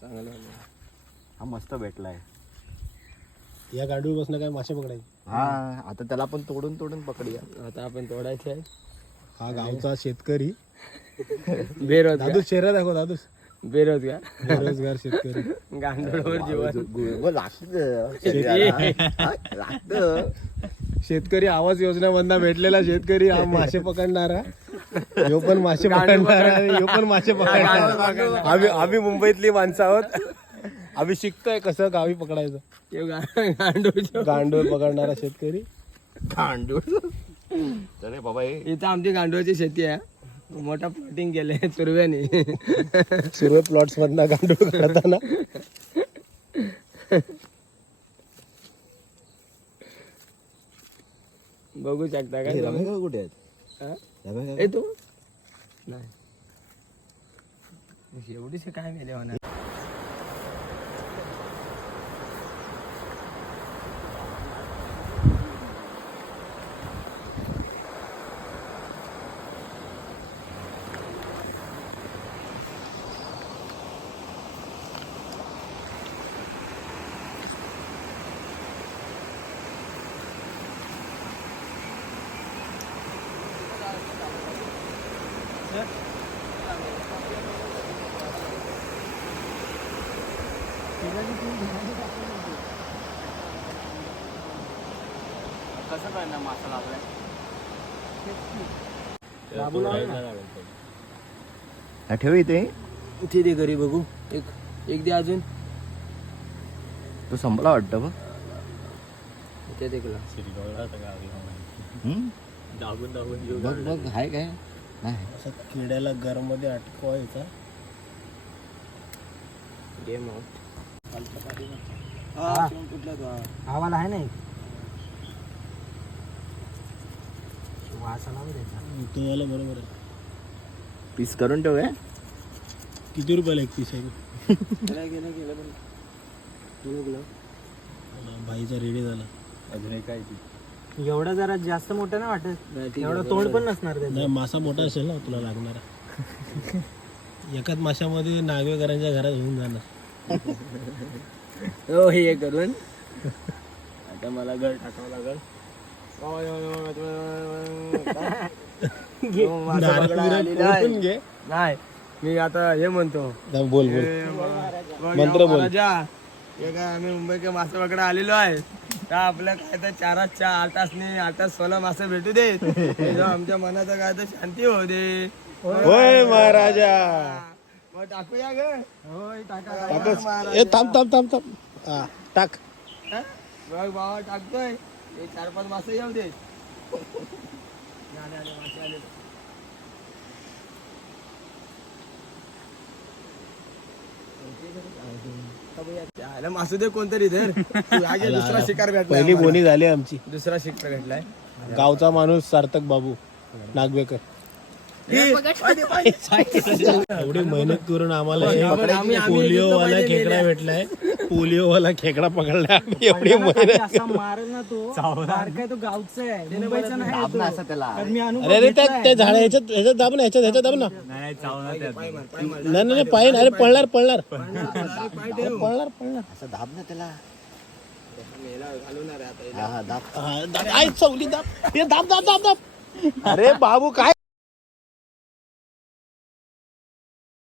चांगला हा मस्त भेटलाय. या गाडीवर बसणं काय मासे पकडायचे. हा आता त्याला पण तोडून तोडून पकडूया. आता आपण तोडायचे आहे. हा गावचा शेतकरी बेरोजगार. दादूस चेहरा दाखव दादूस. बेरोजगार बेरोजगार शेतकरी. गांडोळावर जीवन. लागतं. शेतकरी आवास योजनेमधनं भेटलेला शेतकरी हा मासे पकडणारा. ह्यो पण मासे पकडणारा आणि ह्यो पण मासे पकडणारा. आम्ही मुंबईतली माणसं आहोत. आम्ही शिकतोय कसं गावी पकडायचं. गांडूळ पकडणारा शेतकरी. गांडूळ. अरे बाबा इथं आमची गांडूळची शेती आहे. मोठा प्लॉटिंग केले सुरव्याने. सुरवे प्लॉट्स मधनं गांडूळ काढताना बघू शकता का कुठे आहेत? हा? रम्या ए तू नाही एवढीच काय मेले होणार. कसं करणार मासा लागलाय? ठेव इथे. इथे दे घरी बघू. एक दे अजून. तो संपला वाटतं बघ. इथे देखला बघ बघ हाय काय नाही. असं किड्याला गरम मध्ये अटकवायचा. Game out. आवाला आहे नाही वासाला तो वाला बरोबर आहे. पीस करून ठेव. किती रुपयाला एक पीस आहे? भाईचा रेडी झाला. अजून काय एवढा जरा जास्त मोठा नाही वाटत. एवढा तोंड पण नसणार. नाही मासा मोठा असेल ना तुला लागणारा. एकाच माशामध्ये नागवेकरांच्या घरात होऊन जाणार. हो हे करून आता मला घर टाकावं लागल. नाही मी आता हे म्हणतो. बोल बोल मंत्र बोल. आम्ही मुंबई के मासे पकडा आलेलो आहे. तर आपल्या काय तर 4 तासने 8 तास 16 मासे भेटू देत. आमच्या मनाचं काय तर शांती होऊ दे. होय महाराजा. मग टाकूया ग. होय थांब थांब थांब थांब. हा टाक. बघ बाबा टाकतोय. 4-5 मासे येऊ दे. मासे आले. मासू दे कोणतरी धर. दुसरा शिकार भेटला. पहिली बोनी झाली आमची. दुसरा शिकार भेटलाय. गावचा माणूस सार्थक बाबू नागवेकर. एवढी मेहनत करून आम्हाला पोलिओवाला खेकडा भेटलाय. पोलिओवाला खेकडा पकडला. एवढी मेहनत. अरे त्या झाडा ह्याच्यात दाब ना. ह्याच्यात दाब ना. नाही पाय अरे पळणार पळणार पळणार पळणार. असं दाब ना त्याला. चवली दाब. दाब दाब दाब दाब. अरे बाबू काय